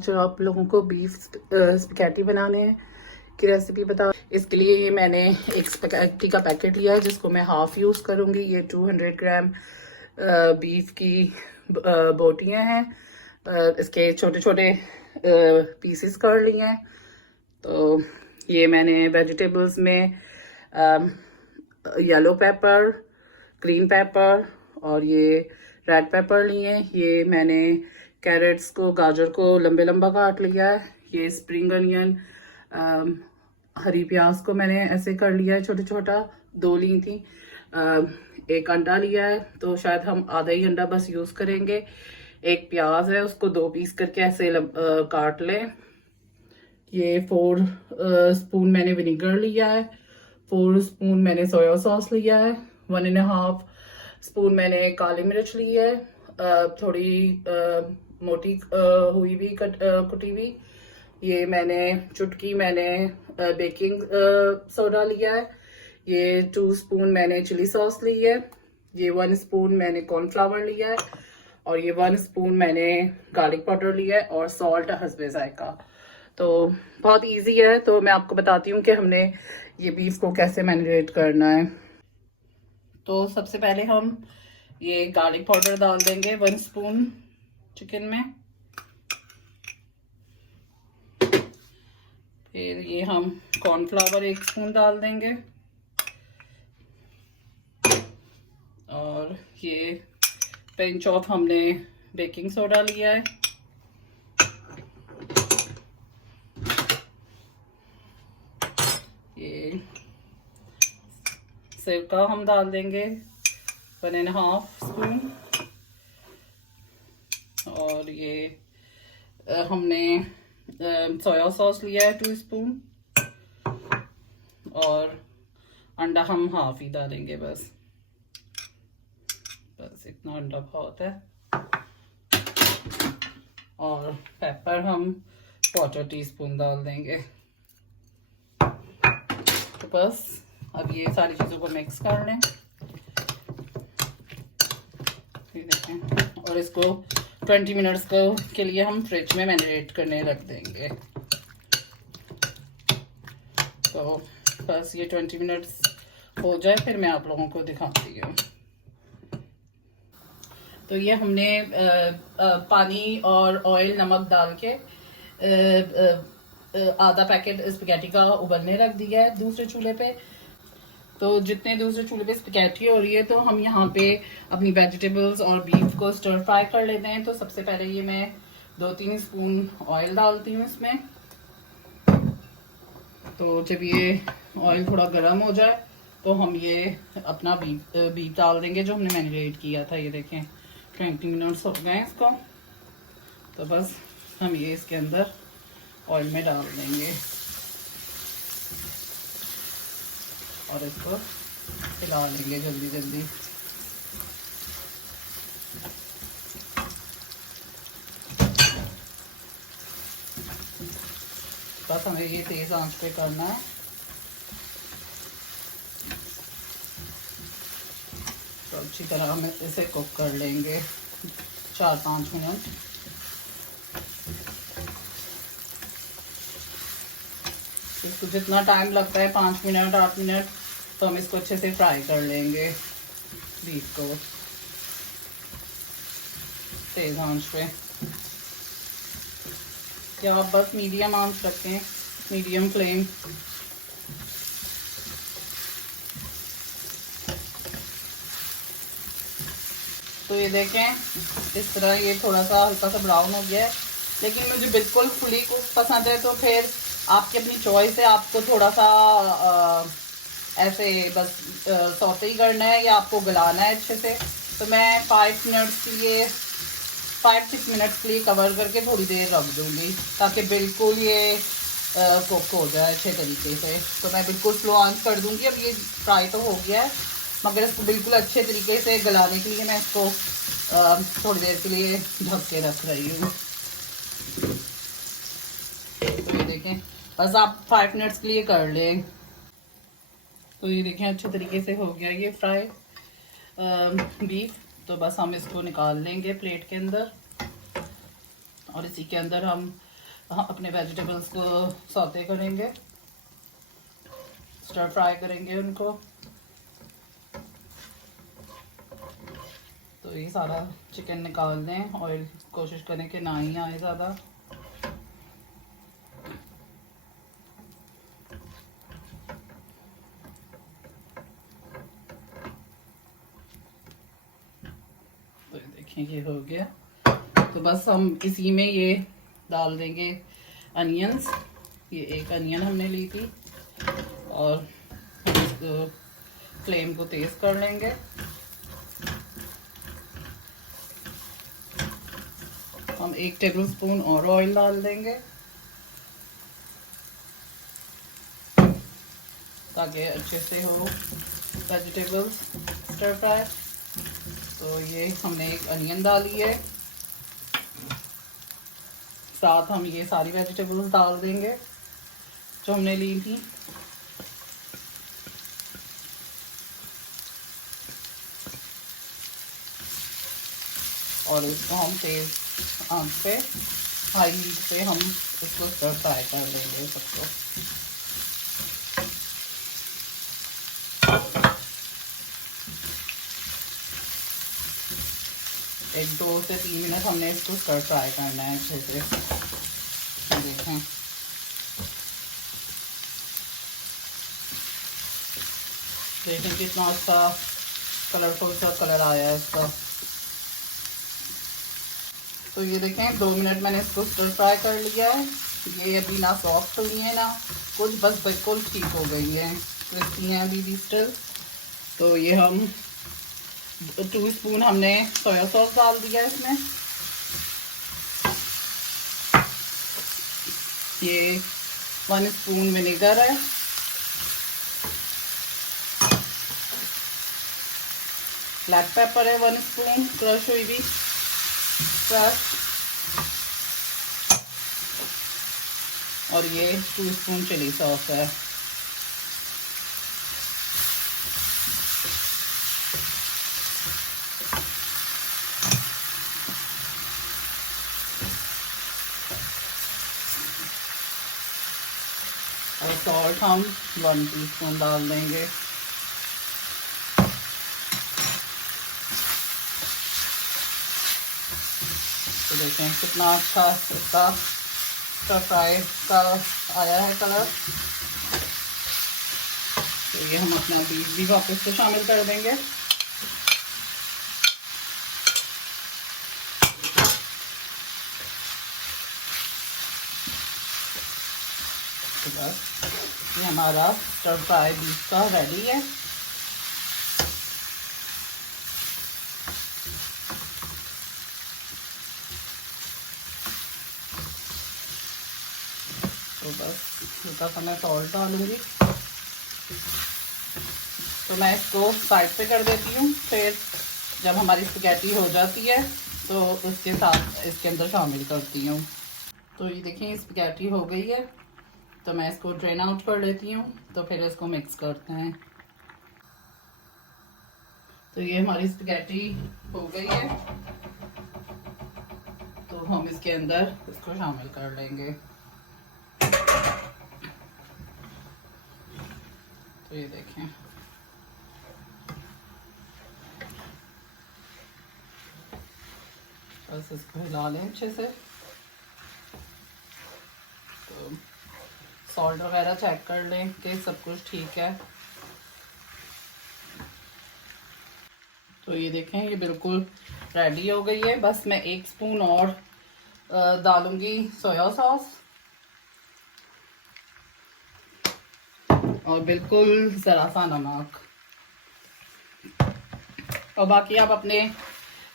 आज आप लोगों को बीफ स्पैगेटी बनाने की रेसिपी बता। इसके लिए ये मैंने एक स्पैगेटी का पैकेट लिया है जिसको मैं हाफ यूज़ करूँगी। ये 200 ग्राम बीफ की बोटियाँ हैं। इसके छोटे छोटे पीसेस कर लिए हैं। तो ये मैंने वेजिटेबल्स में येलो पेपर, ग्रीन पेपर और ये रेड पेपर लिए हैं। ये मैंने कैरेट्स को, गाजर को लंबे लंबा काट लिया है। ये स्प्रिंग अनियन, हरी प्याज को मैंने ऐसे कर लिया है छोटा छोटा, 2 ली थी। एक अंडा लिया है तो शायद हम आधा ही अंडा बस यूज़ करेंगे। एक प्याज है, उसको 2 पीस करके ऐसे काट लें। ये 4 स्पून मैंने विनीगर लिया है। 4 स्पून मैंने सोया सॉस लिया है। 1.5 स्पून मैंने काली मिर्च ली है, थोड़ी मोटी हुई भी कुटी हुई। ये मैंने चुटकी मैंने बेकिंग सोडा लिया है। ये 2 स्पून मैंने चिली सॉस ली है। ये 1 स्पून मैंने कॉर्नफ्लावर लिया है और ये 1 स्पून मैंने गार्लिक पाउडर लिया है और सॉल्ट हस्बे जायका। तो बहुत इजी है। तो मैं आपको बताती हूँ कि हमने ये बीफ को कैसे मैरिनेट करना है। तो सबसे पहले हम ये गार्लिक पाउडर डाल देंगे 1 स्पून चिकन में। फिर ये हम कॉर्नफ्लावर 1 स्पून डाल देंगे और ये पिंच ऑफ हमने बेकिंग सोडा लिया है। ये सिरका हम डाल देंगे 1.5 स्पून और ये हमने सोया सॉस लिया है 2 स्पून और अंडा हम हाफ ही डालेंगे। बस इतना अंडा बहुत है। और पेपर हम 1/4 टीस्पून डाल देंगे। तो बस अब ये सारी चीज़ों को मिक्स कर लें। ये देखें, और इसको 20 मिनट्स के लिए हम फ्रिज में मैरिनेट करने रख देंगे। तो बस ये 20 मिनट्स हो जाए फिर मैं आप लोगों को दिखाती हूँ। तो ये हमने पानी और ऑयल नमक डाल के आधा पैकेट स्पैगेटी का उबलने रख दिया है दूसरे चूल्हे पे। तो जितने दूसरे चूल्हे पे स्पैगेटी हो रही है तो हम यहाँ पे अपनी वेजिटेबल्स और बीफ को स्टर फ्राई कर लेते हैं। तो सबसे पहले ये मैं 2-3 स्पून ऑयल डालती हूँ इसमें। तो जब ये ऑयल थोड़ा गर्म हो जाए तो हम ये अपना बीफ डाल देंगे जो हमने मैरिनेट किया था। ये देखें 20 मिनट्स हो गए इसको। तो बस हम ये इसके अंदर ऑयल में डाल देंगे और इसको हिला लेंगे जल्दी जल्दी। बस हमें ये तेज आंच पे करना है। तो अच्छी तरह हम इसे कुक कर लेंगे 4-5 मिनट। इसको जितना टाइम लगता है 5 मिनट 8 मिनट, तो हम इसको अच्छे से फ्राई कर लेंगे बीफ को तेज आंच पे। या आप बस मीडियम आंच रखें, मीडियम फ्लेम। तो ये देखें इस तरह ये थोड़ा सा हल्का सा ब्राउन हो गया है, लेकिन मुझे बिल्कुल फुली कुक पसंद है। तो फिर आपकी अपनी चॉइस है, आपको थोड़ा सा ऐसे बस सौते ही करना है या आपको गलाना है अच्छे से। तो मैं 5 मिनट्स के लिए 5-6 मिनट्स के लिए कवर करके थोड़ी देर रख दूँगी ताकि बिल्कुल ये कुक हो जाए अच्छे तरीके से। तो मैं बिल्कुल स्लो आंच कर दूँगी। अब ये फ्राई तो हो गया है, मगर इसको बिल्कुल अच्छे तरीके से गलाने के लिए मैं इसको थोड़ी देर के लिए ढक के रख रही हूँ। तो ये देखें बस आप 5 मिनट्स के लिए कर लें। तो ये देखें अच्छे तरीके से हो गया ये फ्राई बीफ। तो बस हम इसको निकाल लेंगे प्लेट के अंदर और इसी के अंदर हम अपने वेजिटेबल्स को सौते करेंगे, स्टर फ्राई करेंगे उनको। तो ये सारा चिकन निकाल दें, ऑयल कोशिश करें कि ना ही आए ज़्यादा। तो देखिए ये हो गया। तो बस हम इसी में ये डाल देंगे अनियंस। ये एक अनियन हमने ली थी और हम इसको फ्लेम को तेज कर लेंगे। हम 1 टेबलस्पून और ऑयल डाल देंगे ताकि अच्छे से हो वेजिटेबल्स स्टर फ्राई। तो ये हमने एक अनियन डाली है, साथ हम ये सारी वेजिटेबल्स डाल देंगे जो हमने ली थी। और इसको हम तेज आंच पे, हाई हीट पे हम इसको स्टर फ्राई कर लेंगे सबको। एक 2 से 3 मिनट हमने इसको स्टर फ्राई करना है अच्छे से। देखें देखें कितना अच्छा कलरफुल सा कलर आया है इसका। तो ये देखें 2 मिनट मैंने इसको स्टर फ्राई कर लिया है। ये अभी ना सॉफ्ट हुई है ना कुछ, बस बिल्कुल ठीक हो गई है, क्रिस्पी हैं अभी भी स्टिल। तो ये हम 2 स्पून हमने सोया सॉस डाल दिया इसमें। ये 1 स्पून विनेगर है। ब्लैक पेपर है 1 स्पून क्रश हुई भी क्रश। और ये 2 स्पून चिली सॉस है। और सॉल्ट हम 1 टीस्पून डाल देंगे। तो देखें कितना अच्छा इसका स्टर फ्राई का आया है कलर। तो ये हम अपना बीफ भी वापस से शामिल कर देंगे। तो बस ये हमारा स्टर फ्राई बीफ का रेडी है। तो बस हल्का सा मैं सॉल्ट डालूंगी। तो मैं इसको साइड पे कर देती हूँ, फिर जब हमारी स्पैगेटी हो जाती है तो उसके साथ इसके अंदर शामिल करती हूँ। तो ये देखिए स्पैगेटी हो गई है, तो मैं इसको ड्रेन आउट कर लेती हूँ। तो फिर इसको मिक्स करते हैं। तो ये हमारी स्पैगेटी हो गई है, तो हम इसके अंदर इसको शामिल कर लेंगे। तो ये देखें बस इसको हिला लें अच्छे से। तो सॉल्ट वगैरह चेक कर लें कि सब कुछ ठीक है। तो ये देखें ये बिल्कुल रेडी हो गई है। बस मैं 1 स्पून और डालूंगी सोया सॉस और बिल्कुल ज़रा सा नमक, और बाकी आप अपने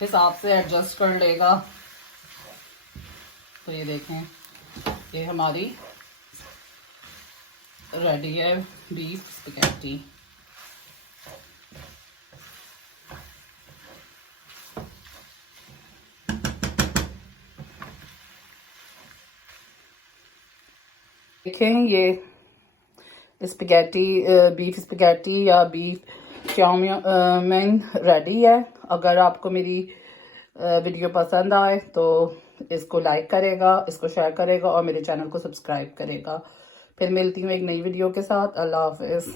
हिसाब से एडजस्ट कर लेगा। तो ये देखें ये हमारी रेडी है बीफ स्पैगेटी। देखें ये स्पैगेटी, बीफ स्पैगेटी या बीफ चाउमीन रेडी है। अगर आपको मेरी वीडियो पसंद आए तो इसको लाइक करेगा, इसको शेयर करेगा और मेरे चैनल को सब्सक्राइब करेगा। फिर मिलती हूँ एक नई वीडियो के साथ। अल्लाह हाफिज़।